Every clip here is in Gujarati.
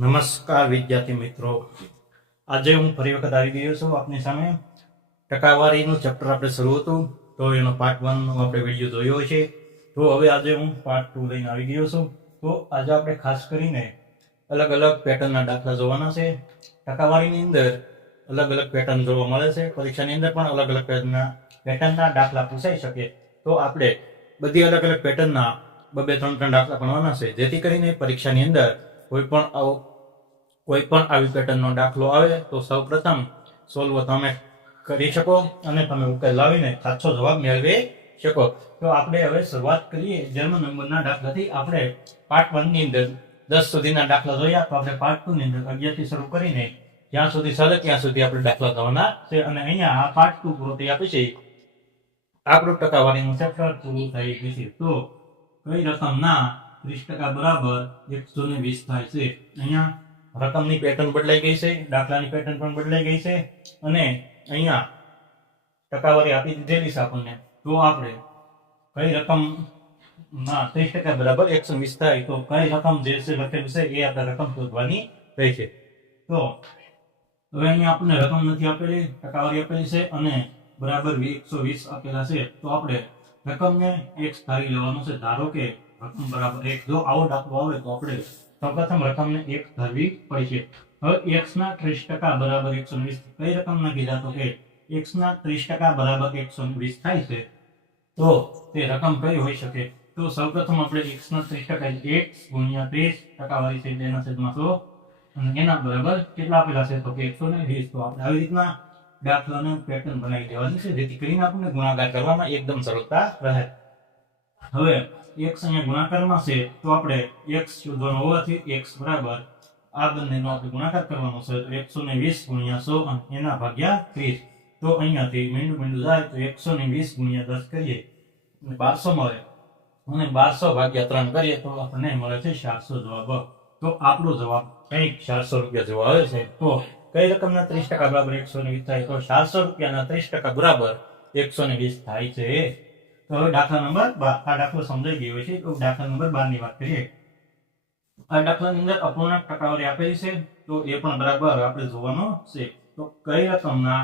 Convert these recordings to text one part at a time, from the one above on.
નમસ્કાર વિદ્યાર્થી મિત્રો, આજે હું ફરી વખત આવી ગયો છું આપની સામે. ટકાવારીનું ચેપ્ટર આપણે શરૂ હતું તો એનો પાર્ટ 1 નો આપણે વિડીયો જોયો છે. તો હવે આજે હું પાર્ટ 2 લઈને આવી ગયો છું. તો આજે આપણે ખાસ કરીને અલગ અલગ પેટર્નના દાખલા જોવાના છે. ટકાવારીની અંદર અલગ અલગ પેટર્ન જોવા મળે છે. પરીક્ષાની અંદર પણ અલગ અલગ પેટર્નના દાખલા પૂછાઈ શકે. તો આપણે બધી અલગ અલગ પેટર્નના બે ત્રણ દાખલા ભણવાના છે, જેથી કરીને પરીક્ષાની અંદર કોઈ પણ આવી પેટર્નનો દાખલો આવે તો સૌપ્રથમ સોલ્વ તમે કરી શકો અને તમે ઉકેલ લાવીને સાચો જવાબ મેળવી શકો. તો આપણે હવે શરૂઆત કરીએ જન્મ નંબરના દાખલાથી. આપણે પાર્ટ 1 ની અંદર 10 સુધીના દાખલા જોયા, તો આપણે પાર્ટ 2 ની અંદર 11 થી શરૂ કરીને જ્યાં સુધી ચાલે ત્યાં સુધી આપણે દાખલા કરવાના છે. અને અહીંયા આ પાર્ટ 2 પૂરો થઈ પછી આપણું ટકાવારીનું ચેપ્ટર પૂરું થઈ ગયું. તો કઈ રકમના 30% બરાબર 120 થાય છે. અહીંયા રકમની પેટર્ન બદલાઈ ગઈ છે, દાખલાની પેટર્ન પણ બદલાઈ ગઈ છે અને અહીંયા ટકાવારી આપી દીધેલી છે આપણને. તો આપણે કઈ રકમના 30% બરાબર 120 થાય તો કઈ રકમ જે છે લખેલું છે એ આપણે રકમ શોધવાની રહી છે. તો હવે અહીંયા આપણને રકમ નથી આપેલી, ટકાવારી આપેલી છે અને બરાબર 120 આપેલા છે. તો આપણે રકમને x ધારી લેવાનું છે. ધારો કે રકમ બરાબર 1. જો આવો દાખલો આવે તો આપણે સૌપ્રથમ રકમને 1 ધારવી પડશે. હવે x ના 30% બરાબર 120 કઈ રકમના કીધા તો કે x ના 30% બરાબર 120 થાય છે. તો તે રકમ કઈ હોઈ શકે? તો સૌપ્રથમ આપણે x ના 30% x ગુણ્યા 30 ટકાવારી છે તેના છેદમાં 100 અને એના બરાબર કેટલા આપેલા છે તો કે 120. તો આપણે આવી રીતના દાખલાનું પેટર્ન બનાવી દેવાની છે, જેથી કરીને આપણને ગુણાકાર કરવામાં એકદમ સરળતા રહે. હવે x અહીંયા ગુણાકારમાં છે તો આપણે x શોધવાનો હોવાથી x બરાબર આ બંનેનો આપણે ગુણાકાર કરવાનો છે. તો 120 ગુણ્યા 100 અને એના ભાગ્યા 30. તો અહીંયાથી મીંડું જાય તો 120 ગુણ્યા 10 કરીએ અને 1200 મળે અને 1200 ભાગ્યા 3 કરીએ તો આપણને મળે છે 400 જવાબ. તો આપણો જવાબ કંઈક 400 રૂપિયા જેવો આવે છે. તો કઈ રકમના 30% બરાબર 120 થાય તો 400 રૂપિયાના 30% બરાબર 120 થાય છે. તો હવે દાખલા નંબર 12. આ દાખલો સમજાઈ ગયો છે. તો દાખલા નંબર 12 ની વાત કરીએ. આ દાખલાની અંદર અપૂર્ણાંક ટકાવારી આપેલી છે, તો એ પણ બરાબર આપણે જોવાનો છે. તો કઈ રકમના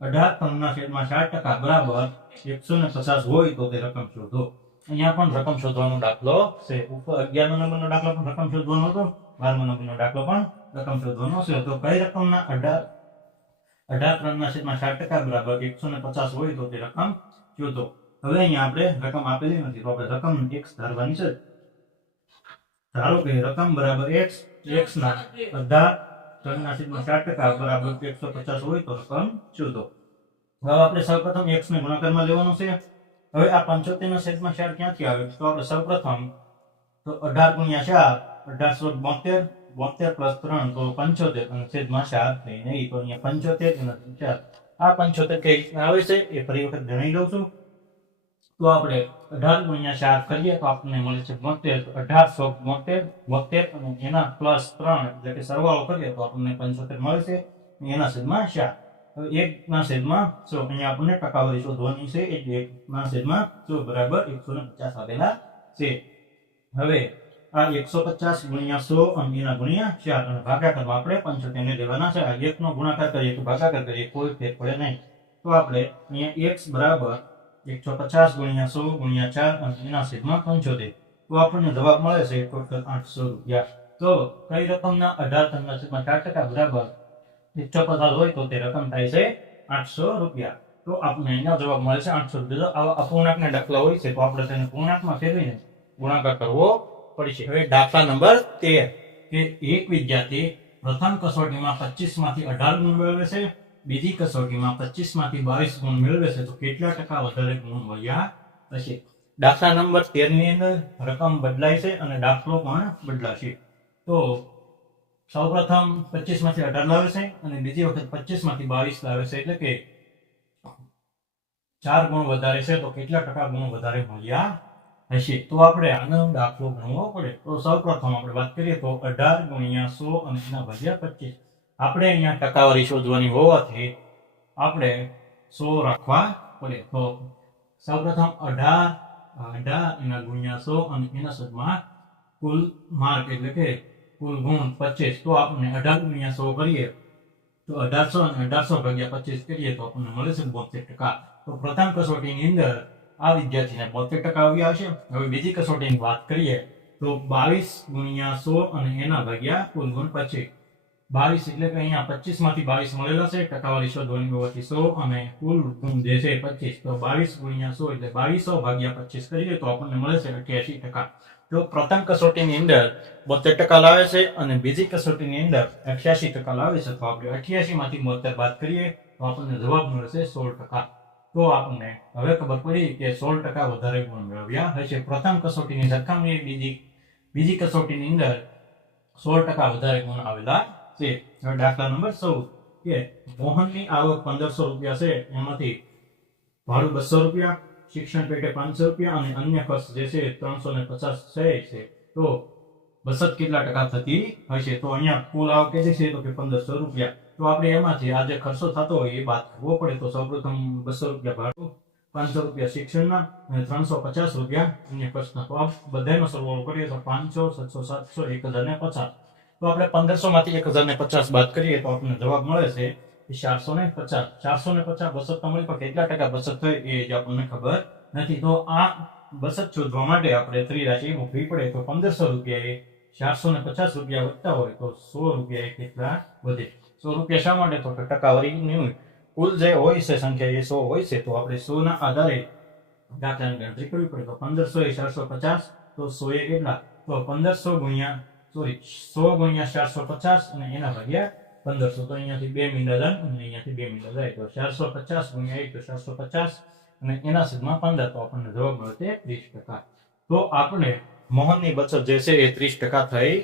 18.4% બરાબર 150 હોય તો તે રકમ શોધો. અહીંયા પણ રકમ શોધવાનો દાખલો છે. ઉપર 11 નંબરનો દાખલો પણ રકમ શોધવાનો હતો, 12 નંબરનો દાખલો પણ રકમ શોધવાનો છે. તો કઈ રકમના 18.4% બરાબર 150 હોય તો તે રકમ શોધો. હવે અહીંયા આપણે રકમ આપેલી નથી તો આપણે રકમ x ધારવાની છે. ધારો કે રકમ બરાબર x, x ના 18.4% બરાબર 150 હોય તો રકમ શોધો. હવે આપણે સૌપ્રથમ x ને ગુણાકારમાં લેવાનો છે. હવે આ 75/4 ક્યાંથી આવે? તો આપણે સૌપ્રથમ તો 18 ગુણ્યા 4 1872 72 + 3 તો 75 અને છેદમાં 4 થઈ નહીં. તો અહીંયા 75 અને 4 આ 75 કઈ રીતના આવે છે એ ફરી વખત જણાવી દઉં છું. તો આપણે 18 ગુણ્યા 4 કરીએ તો આપણને મળે છે 72. તો 1872 અને એના +3 એટલે કે સરવાળો કરીએ તો આપણને 75 મળે છે એના છેદમાં 4. હવે 1 ના છેદમાં 100 અહીંયા આપણને ટકાવારી શોધવાની છે એટલે 1 ના છેદમાં 100 બરાબર 150 આપેલા છે. હવે આ 150 ગુણ્યા 100 અને એના ગુણ્યા 4 અને ભાગાકારમાં આપણે 75 ને લેવાના છે. આ 1 નો ગુણાકાર કરીએ કે ભાગાકાર કરીએ કોઈ ફેર પડે નહીં. તો આપણે અહીંયા x બરાબર 150 ગુણ્યા 100 ગુણ્યા 4 અને એના છેદમાં 75. તો આપણને જવાબ મળે છે ટોટલ 800 રૂપિયા. તો કઈ રકમના 18.4% બરાબર 150 હોય તો તે રકમ થાય છે 800 રૂપિયા. તો આપણને અહીંયા જવાબ મળે છે 800 રૂપિયા. આવા અપૂર્ણાંકના દાખલા હોય છે તો આપણે તેને પૂર્ણાંકમાં ફેરવીને ગુણાકાર કરવો પડશે. હવે દાખલા નંબર 13 કે એક વિદ્યાર્થી પ્રથમ કસોટીમાં 25 માંથી 18 ગુણ મેળવે છે, બીજી કસોટીમાં 25 માંથી 22 ગુણ મેળવે છે, તો કેટલા ટકા વધારે ગુણ મળ્યા હશે? દાખલા નંબર 13 ની અંદર રકમ બદલાય છે અને દાખલો પણ બદલાશે. તો સૌપ્રથમ 25 માંથી 18 લાવે છે અને બીજી વખત 25 માંથી 22 લાવે છે, એટલે કે 4 ગુણ વધારે છે. તો કેટલા ટકા ગુણ વધારે મળ્યા હશે? તો આપણે આનો દાખલો ગણવો પડે. તો સૌપ્રથમ આપણે વાત કરીએ તો 18 ગુણ્યા 100 અને એના ભાગ્યા 25. આપણે અહીંયા ટકાવારી શોધવાની હોવાથી આપણે 100 રાખવા પડે. તો સૌપ્રથમ 18 એના ગુણ્યા 100 અને એના છેદમાં કુલ માર્ક એટલે કે કુલ ગુણ 25, તો આપણને 18 ગુણ્યા 100 કરીએ તો 1800 અને 1800 ભાગ્યા 25 કરીએ તો આપણને મળે છે 72%. તો પ્રથમ કસોટીની અંદર આ વિદ્યાર્થીને 72% આવ્યા હશે. હવે બીજી કસોટીની વાત કરીએ તો 22 ગુણ્યા 100 અને એના ભાગ્યા કુલ ગુણ 25. 22 એટલે કે અહીંયા 25 માંથી 22 મળેલા છે, ટકાવારી શોધવાની હોવાથી 100 અને કુલ ગુણ જે છે 25. તો 22 ગુણ્યા 100 એટલે 2200 ભાગ્યા 25 કરીએ તો આપણને મળે છે 88%. જો પ્રથમ કસોટીની અંદર 72% લાવે છે અને બીજી કસોટીની અંદર 88% લાવે છે, તો આપણે 88 માંથી 72 બાદ કરીએ તો આપણને જવાબ મળે છે 16%. તો આપણને હવે ખબર પડી કે 16% વધારે ગુણ મેળવ્યા હશે. પ્રથમ કસોટીની સરખામણીએ બીજી કસોટીની અંદર 16% વધારે ગુણ આવેલા છે. હવે દાખલા નંબર 16 કે મોહનની આવક 1500 રૂપિયા છે, એમાંથી ભાડું 200 રૂપિયા, શિક્ષણ પેટે 500 રૂપિયા અને અન્ય ખર્ચ જે છે 350 છે. તો બચત કેટલા ટકા થતી હશે? તો અહીંયા કુલ આવક કેટલી છે? તો કે 1500 રૂપિયા. તો આપણે એમાંથી આ જે ખર્ચો થતો હોય એ બાદ કરવો પડે. તો સૌપ્રથમ 200 રૂપિયા ભાડું, 500 રૂપિયા શિક્ષણના અને 350 રૂપિયા અન્ય ખર્ચના. તો આ બધાનો સરવાળો કરીએ તો 500, 700, 700, 1050. તો આપણે 1500 માંથી 1050 બાદ કરીએ તો આપણને જવાબ મળે છે 450. 450 બચત તો મળી, પણ કેટલા ટકા બચત થઈ એ જ આપણને ખબર નથી. તો આ બચત શોધવા માટે આપણે ત્રિરાશિ મૂકવી પડે. તો 1500 રૂપિયા એ 450 રૂપિયા વધતા હોય તો 100 રૂપિયા એ કેટલા વધે? 100 રૂપિયા શા માટે? તો કે ટકાવારી કુલ જે હોય છે સંખ્યા એ 100 હોય છે. તો આપણે 100 ના આધારે દાખલાની ગણતરી કરવી પડે. તો 1500 એ 450, તો 100 એ કેટલા? તો 100 ગુણ્યા 450 અને એના ભાગ્યા 1500. તો અહીંયાથી 2 મીંડા જાય અને અહીંયાથી 2 મીંડા જાય. તો 450 ગુણ્યા 1 તો 450 અને એના છેદમાં 15. તો આપણને જવાબ મળે છે 30%. તો આપણે મોહનની બચત જે છે એ 30% થઈ